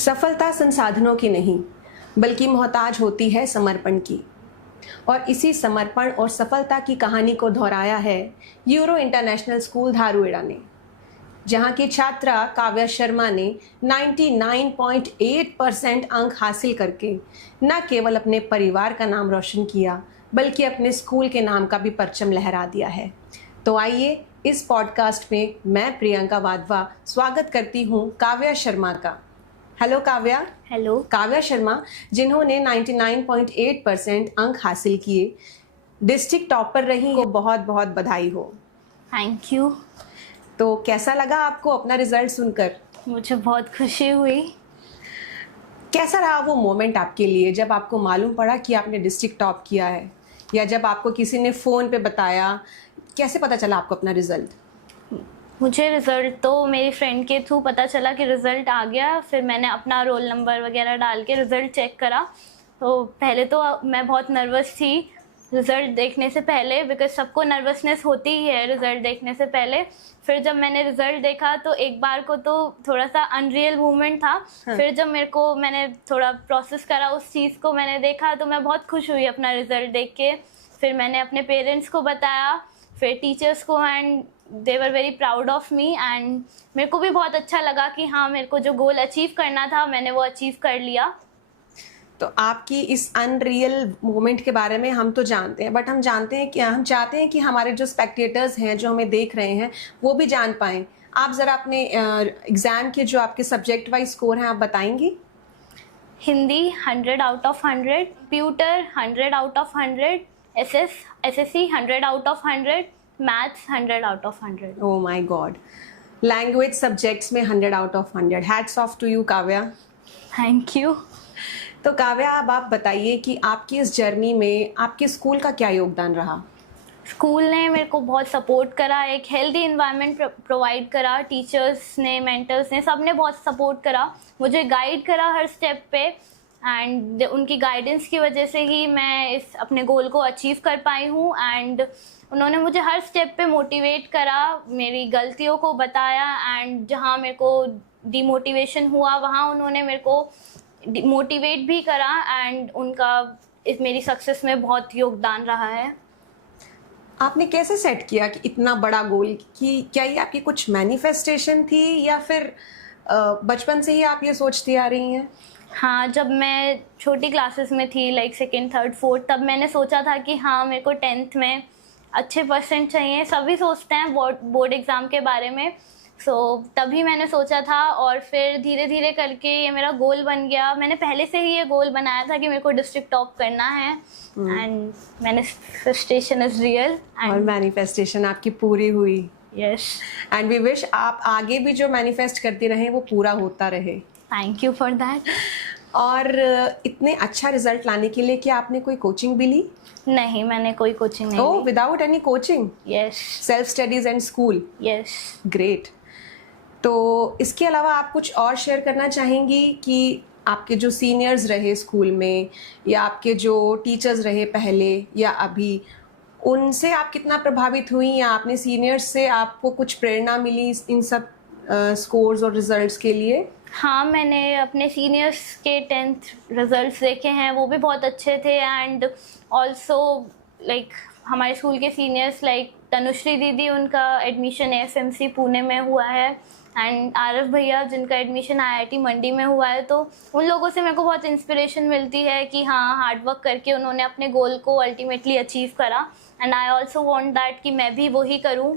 सफलता संसाधनों की नहीं, बल्कि मोहताज होती है समर्पण की। और इसी समर्पण और सफलता की कहानी को दोहराया है यूरो इंटरनेशनल स्कूल धारूहेड़ा ने, जहां की छात्रा काव्या शर्मा ने 99.8% अंक हासिल करके न केवल अपने परिवार का नाम रोशन किया, बल्कि अपने स्कूल के नाम का भी परचम लहरा दिया है। तो आइए इस पॉडकास्ट में मैं प्रियंका वाधवा स्वागत करती हूं काव्या शर्मा का। हेलो काव्या। हेलो। काव्या शर्मा, जिन्होंने 99.8% अंक हासिल किए, डिस्ट्रिक्ट टॉपर रही हो, बहुत बहुत बधाई हो। Thank you. तो कैसा लगा आपको अपना रिजल्ट सुनकर? मुझे बहुत खुशी हुई। कैसा रहा वो मोमेंट आपके लिए जब आपको मालूम पड़ा कि आपने डिस्ट्रिक्ट टॉप किया है, या जब आपको किसी ने फ़ोन पे बताया? कैसे पता चला आपको अपना रिजल्ट? मुझे रिज़ल्ट तो मेरी फ्रेंड के थ्रू पता चला कि रिज़ल्ट आ गया। फिर मैंने अपना रोल नंबर वगैरह डाल के रिज़ल्ट चेक करा। तो पहले तो मैं बहुत नर्वस थी रिज़ल्ट देखने से पहले, बिकॉज सबको नर्वसनेस होती ही है रिज़ल्ट देखने से पहले। फिर जब मैंने रिज़ल्ट देखा तो एक बार को तो थोड़ा सा अनरियल मोमेंट था। हाँ। फिर जब मैंने थोड़ा प्रोसेस करा उस चीज़ को, मैंने देखा तो मैं बहुत खुश हुई अपना रिज़ल्ट देख के। फिर मैंने अपने पेरेंट्स को बताया, फिर टीचर्स को, and they were very proud of me. And मेरे को भी बहुत अच्छा लगा कि हाँ, मेरे को जो गोल अचीव करना था मैंने वो अचीव कर लिया। तो आपकी इस अनरियल मोमेंट के बारे में हम तो जानते हैं, बट हम जानते हैं कि हम चाहते हैं कि हमारे जो स्पेक्टेटर्स हैं, जो हमें देख रहे हैं, वो भी जान पाएँ। आप ज़रा अपने एग्ज़ाम के जो आपके सब्जेक्ट वाइज स्कोर हैं आप बताएंगी? Hindi 100 out of 100, computer 100 out of 100, SSC 100 out of 100, maths 100 out of 100। Oh my God. Language subjects में 100 out of 100। Hats off to you Kavya. Thank you. तो काव्या, अब आप बताइए कि आपकी इस जर्नी में आपके स्कूल का क्या योगदान रहा? स्कूल ने मेरे को बहुत सपोर्ट करा, एक हेल्दी इन्वायरमेंट प्रोवाइड करा। टीचर्स ने, मेंटर्स ने, सब ने बहुत सपोर्ट करा, मुझे गाइड करा हर स्टेप पे। एंड उनकी गाइडेंस की वजह से ही मैं इस अपने गोल को अचीव कर पाई हूँ। एंड उन्होंने मुझे हर स्टेप पे मोटिवेट करा, मेरी गलतियों को बताया, एंड जहाँ मेरे को डिमोटिवेशन हुआ वहाँ उन्होंने मेरे को मोटिवेट भी करा। एंड उनका इस मेरी सक्सेस में बहुत योगदान रहा है। आपने कैसे सेट किया कि इतना बड़ा गोल? कि क्या ये आपकी कुछ मैनिफेस्टेशन थी, या फिर बचपन से ही आप ये सोचती आ रही हैं? हाँ, जब मैं छोटी क्लासेस में थी, लाइक सेकेंड, थर्ड, फोर्थ, तब मैंने सोचा था कि हाँ, मेरे को 10th में अच्छे परसेंट चाहिए। सभी सोचते हैं बोर्ड एग्ज़ाम के बारे में। तभी मैंने सोचा था, और फिर धीरे धीरे करके ये मेरा गोल बन गया। मैंने पहले से ही ये गोल बनाया था कि मेरे को डिस्ट्रिक्ट टॉप करना है। एंड मैनिफेस्टेशन इज रियल, और मैनिफेस्टेशन आपकी पूरी हुई। यस। एंड वी विश आप आगे भी जो मैनिफेस्ट करती रहें वो पूरा होता रहे। Thank you for that. और इतने अच्छा रिजल्ट लाने के लिए क्या आपने कोई कोचिंग भी ली? नहीं, मैंने कोई कोचिंग नहीं ली। Without any coaching? Yes. Self studies and school? Yes. Great. तो इसके अलावा आप कुछ और शेयर करना चाहेंगी कि आपके जो सीनियर्स रहे स्कूल में, या आपके जो टीचर्स रहे पहले या अभी, उनसे आप कितना प्रभावित हुई, या आपने सीनियर्स से आपको कुछ प्रेरणा मिली इन सब स्कोर्स और रिजल्ट्स के लिए? हाँ, मैंने अपने सीनियर्स के 10th रिजल्ट्स देखे हैं, वो भी बहुत अच्छे थे। एंड ऑल्सो लाइक हमारे स्कूल के सीनियर्स लाइक तनुश्री दीदी, उनका एडमिशन एफएमसी पुणे में हुआ है। एंड आरफ भैया, जिनका एडमिशन आईआईटी मंडी में हुआ है। तो उन लोगों से मेरे को बहुत इंस्पिरेशन मिलती है कि हाँ, हार्ड वर्क करके उन्होंने अपने गोल को अल्टीमेटली अचीव करा। And I also want that कि मैं भी वही करूँ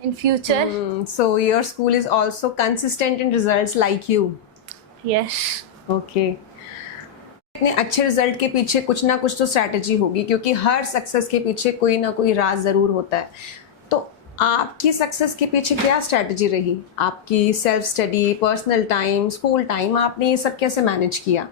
in future. So your school is also consistent in results like you? Yes. Okay. इतने अच्छे रिजल्ट के पीछे कुछ ना कुछ तो स्ट्रैटेजी होगी, क्योंकि हर सक्सेस के पीछे कोई ना कोई राज जरूर होता है। तो आपकी सक्सेस के पीछे क्या स्ट्रैटेजी रही? आपकी self study, personal time, school time, आपने ये सब कैसे मैनेज किया?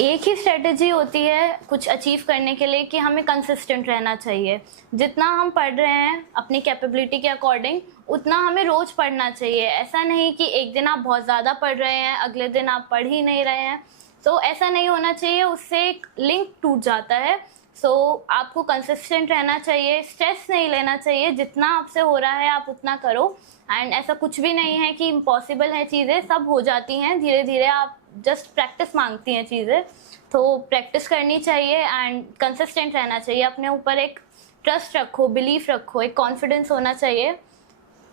एक ही स्ट्रेटजी होती है कुछ अचीव करने के लिए, कि हमें कंसिस्टेंट रहना चाहिए। जितना हम पढ़ रहे हैं अपनी कैपेबिलिटी के अकॉर्डिंग, उतना हमें रोज़ पढ़ना चाहिए। ऐसा नहीं कि एक दिन आप बहुत ज़्यादा पढ़ रहे हैं, अगले दिन आप पढ़ ही नहीं रहे हैं। तो ऐसा नहीं होना चाहिए, उससे एक लिंक टूट जाता है। सो आपको कंसिस्टेंट रहना चाहिए, स्ट्रेस नहीं लेना चाहिए, जितना आपसे हो रहा है आप उतना करो। एंड ऐसा कुछ भी नहीं है कि इम्पॉसिबल है चीज़ें, सब हो जाती हैं धीरे धीरे, आप जस्ट प्रैक्टिस मांगती हैं चीज़ें। तो प्रैक्टिस करनी चाहिए एंड कंसिस्टेंट रहना चाहिए, अपने ऊपर एक ट्रस्ट रखो, बिलीफ रखो, एक कॉन्फिडेंस होना चाहिए,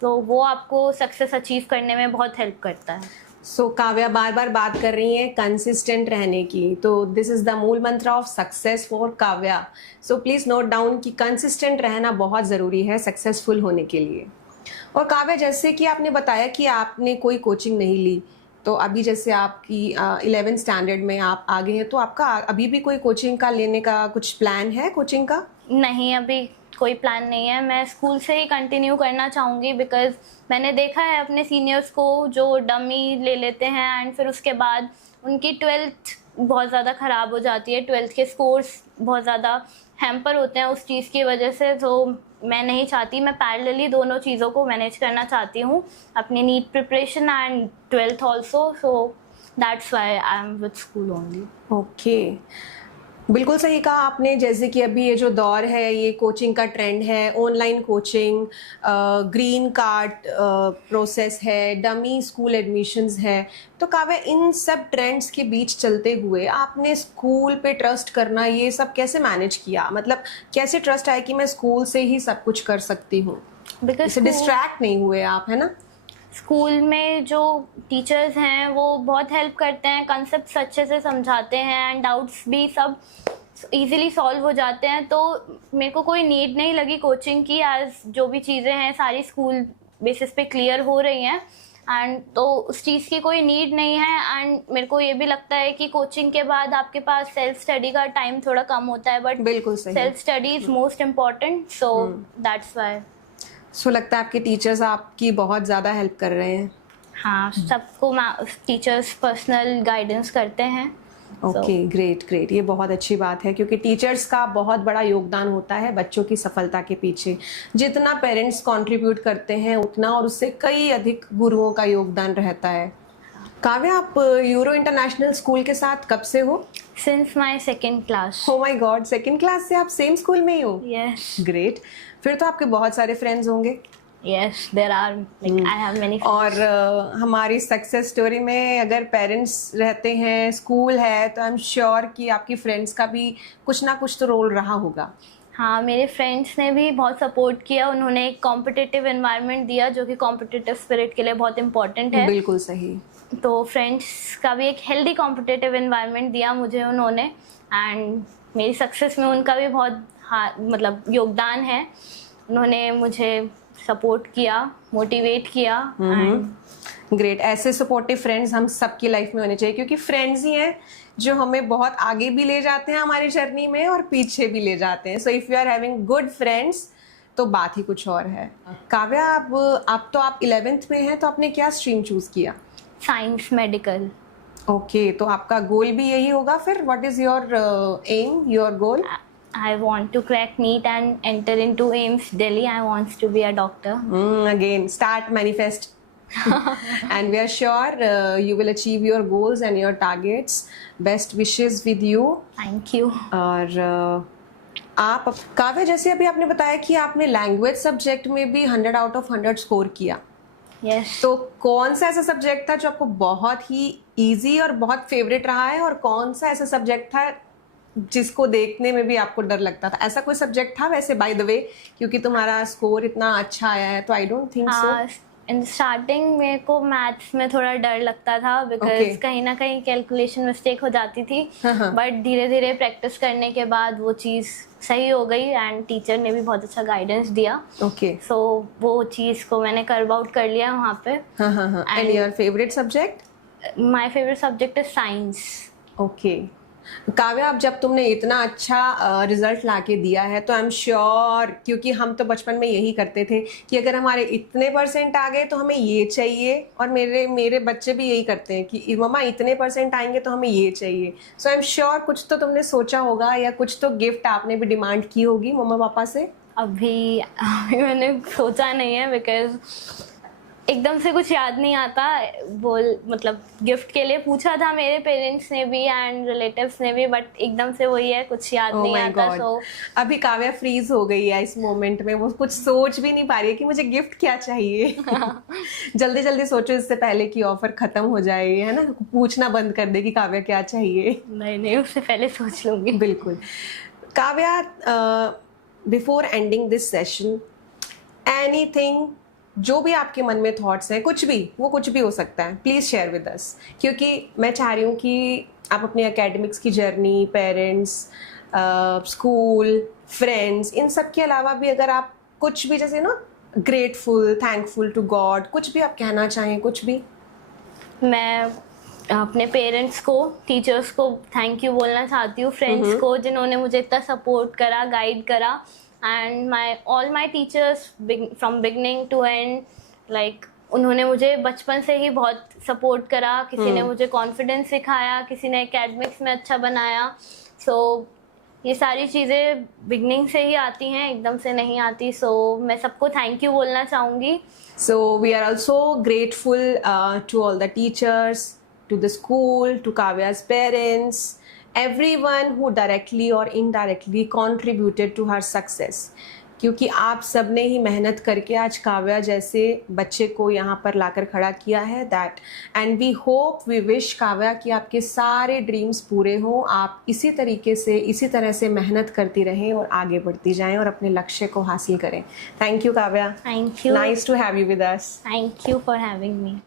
तो वो आपको सक्सेस अचीव करने में बहुत हेल्प करता है। सो काव्या बार बार बात कर रही है कंसिस्टेंट रहने की, तो दिस इज द मूल मंत्र of success for Kavya. So please note down कि कंसिस्टेंट रहना बहुत ज़रूरी है सक्सेसफुल होने के लिए। और काव्या, जैसे कि आपने बताया कि आपने कोई कोचिंग नहीं ली, तो अभी जैसे आपकी 11th स्टैंडर्ड में आप आगे हैं, तो आपका अभी भी कोई कोचिंग का लेने का कुछ प्लान है कोचिंग का? नहीं, अभी कोई प्लान नहीं है, मैं स्कूल से ही कंटिन्यू करना चाहूँगी, बिकॉज मैंने देखा है अपने सीनियर्स को जो डमी ले लेते हैं एंड फिर उसके बाद उनकी 12th बहुत ज़्यादा ख़राब हो जाती है, 12th के स्कोर्स बहुत ज़्यादा हैम्पर होते हैं उस चीज़ की वजह से। तो मैं नहीं चाहती, मैं पैरेलली दोनों चीज़ों को मैनेज करना चाहती हूँ, अपनी NEET preparation and 12th also, so that's why I am with school only. Okay, बिल्कुल सही कहा आपने। जैसे कि अभी ये जो दौर है, ये कोचिंग का ट्रेंड है, online coaching, green card process है, डमी स्कूल एडमिशन्स है। तो काव्या, इन सब ट्रेंड्स के बीच चलते हुए आपने स्कूल पे ट्रस्ट करना, ये सब कैसे मैनेज किया? मतलब कैसे ट्रस्ट आया कि मैं स्कूल से ही सब कुछ कर सकती हूँ? बिकॉज डिस्ट्रैक्ट नहीं हुए आप, है ना? स्कूल में जो टीचर्स हैं वो बहुत हेल्प करते हैं, कंसेप्ट अच्छे से समझाते हैं एंड डाउट्स भी सब इजीली सॉल्व हो जाते हैं। तो मेरे को कोई नीड नहीं लगी कोचिंग की, एज जो भी चीज़ें हैं सारी स्कूल बेसिस पे क्लियर हो रही हैं एंड तो उस चीज़ की कोई नीड नहीं है। एंड मेरे को ये भी लगता है कि कोचिंग के बाद आपके पास सेल्फ स्टडी का टाइम थोड़ा कम होता है, बट बिल्कुल सही। Self study is most important, so that's why. So लगता है आपके टीचर्स आपकी बहुत ज़्यादा हेल्प कर रहे हैं। हाँ, सबको टीचर्स पर्सनल गाइडेंस करते हैं। ओके, ग्रेट ग्रेट, ये बहुत अच्छी बात है, क्योंकि टीचर्स का बहुत बड़ा योगदान होता है बच्चों की सफलता के पीछे। जितना पेरेंट्स कंट्रीब्यूट करते हैं उतना और उससे कई अधिक गुरुओं का योगदान रहता है। काव्या, आप यूरो इंटरनेशनल स्कूल के साथ कब से हो? Since my second class. Oh my God, second class से आप सेम स्कूल में ही हो? यस। ग्रेट, फिर तो आपके बहुत सारे फ्रेंड्स होंगे। Yes, there are, like I have many. और हमारी सक्सेस स्टोरी में अगर पेरेंट्स रहते हैं, स्कूल है, तो आई एम श्योर कि आपकी फ्रेंड्स का भी कुछ ना कुछ तो रोल रहा होगा। हाँ, मेरे फ्रेंड्स ने भी बहुत सपोर्ट किया, उन्होंने एक कॉम्पिटिटिव एनवायरनमेंट दिया जो कि कॉम्पिटिटिव स्पिरिट के लिए बहुत इंपॉर्टेंट है। बिल्कुल सही। तो फ्रेंड्स का भी एक हेल्दी कॉम्पिटिटिव एनवायरनमेंट दिया मुझे उन्होंने, एंड मेरी सक्सेस में उनका भी बहुत मतलब योगदान है। उन्होंने मुझे सपोर्ट किया, मोटिवेट किया। ग्रेट, ऐसे सपोर्टिव फ्रेंड्स हम सबकी लाइफ में होने चाहिए, क्योंकि फ्रेंड्स ही हैं जो हमें बहुत आगे भी ले जाते हैं हमारी जर्नी में और पीछे भी ले जाते हैं। So if you are having good friends तो बात ही कुछ और है। काव्या, आप तो आप 11th में हैं, तो आपने क्या स्ट्रीम चूज किया? Science, medical. ओके, तो आपका गोल भी यही होगा फिर? What is your aim, your goal? I want to crack NEET and enter into AIIMS Delhi. I want to be a doctor. Again, start manifest. And we are sure you will achieve your goals and your targets. Best wishes with you. Thank you. और आप काव्या, जैसे अभी आपने बताया कि आपने language subject में भी 100 आउट ऑफ 100 स्कोर किया। Yes. तो कौन सा ऐसा सब्जेक्ट था जो आपको बहुत ही इजी और बहुत फेवरेट रहा है, और कौन सा ऐसा सब्जेक्ट था जिसको देखने में भी आपको डर लगता था? ऐसा कोई सब्जेक्ट था वैसे, बाय द वे, क्योंकि तुम्हारा स्कोर इतना अच्छा आया है, तो I don't think so. In starting मेरे को मैथ्स में थोड़ा डर लगता था, बिकॉज कहीं ना कहीं कैलकुलेशन मिस्टेक हो जाती थी, बट धीरे धीरे प्रैक्टिस करने के बाद वो चीज़ सही हो गई एंड टीचर ने भी बहुत अच्छा गाइडेंस दिया। ओके, सो वो चीज़ को मैंने कर्व आउट कर लिया वहाँ पे। And your favourite subject? My favourite subject is science. Okay Kavya, अब जब तुमने इतना अच्छा रिजल्ट लाके दिया है, तो आई एम श्योर, क्योंकि हम तो बचपन में यही करते थे कि अगर हमारे इतने परसेंट आ गए तो हमें ये चाहिए, और मेरे बच्चे भी यही करते हैं कि मम्मा इतने परसेंट आएंगे तो हमें ये चाहिए। सो आई एम श्योर कुछ तो तुमने सोचा होगा, या कुछ तो गिफ्ट आपने भी डिमांड की होगी मम्मा पापा से। अभी मैंने सोचा नहीं है, बिकॉज एकदम से कुछ याद नहीं आता। मतलब गिफ्ट के लिए पूछा था मेरे पेरेंट्स ने भी एंड रिलेटिव्स ने भी, बट एकदम से वही है, कुछ याद Oh नहीं my आता। God. सो अभी काव्या फ्रीज हो गई है इस मोमेंट में, वो कुछ सोच भी नहीं पा रही है कि मुझे गिफ्ट क्या चाहिए। जल्दी जल्दी सोचो इससे पहले कि ऑफर खत्म हो जाए, है ना, पूछना बंद कर दे कि काव्या क्या चाहिए। नहीं, उससे पहले सोच लूंगी। बिल्कुल। Kavya, before ending this session, anything, जो भी आपके मन में थॉट्स हैं, कुछ भी, वो कुछ भी हो सकता है, प्लीज़ शेयर विद अस, क्योंकि मैं चाह रही हूँ कि आप अपनी एकेडमिक्स की जर्नी, पेरेंट्स, स्कूल, फ्रेंड्स, इन सब के अलावा भी अगर आप कुछ भी, जैसे ना, ग्रेटफुल, थैंकफुल टू गॉड, कुछ भी आप कहना चाहें, कुछ भी। मैं अपने पेरेंट्स को, टीचर्स को थैंक यू बोलना चाहती हूँ, फ्रेंड्स को जिन्होंने मुझे इतना सपोर्ट करा, गाइड करा, and all my teachers from beginning to end, like उन्होंने मुझे बचपन से ही बहुत सपोर्ट करा। किसी ने मुझे कॉन्फिडेंस सिखाया, किसी ने एकेडमिक्स में अच्छा बनाया। सो ये सारी चीज़ें बिगनिंग से ही आती हैं, एकदम से नहीं आती। सो मैं सबको थैंक यू बोलना चाहूँगी। So we are also grateful to all the teachers, to the school, to Kavya's parents, everyone who directly or indirectly contributed to her success. क्योंकि आप सब ने ही मेहनत करके आज काव्या जैसे बच्चे को यहाँ पर लाकर खड़ा किया है। That and we hope, we wish Kavya कि आपके सारे ड्रीम्स पूरे हों, आप इसी तरीके से, इसी तरह से मेहनत करती रहें और आगे बढ़ती जाएं और अपने लक्ष्य को हासिल करें। Thank you Kavya. Thank you. Nice to have you with us. Thank you for having me.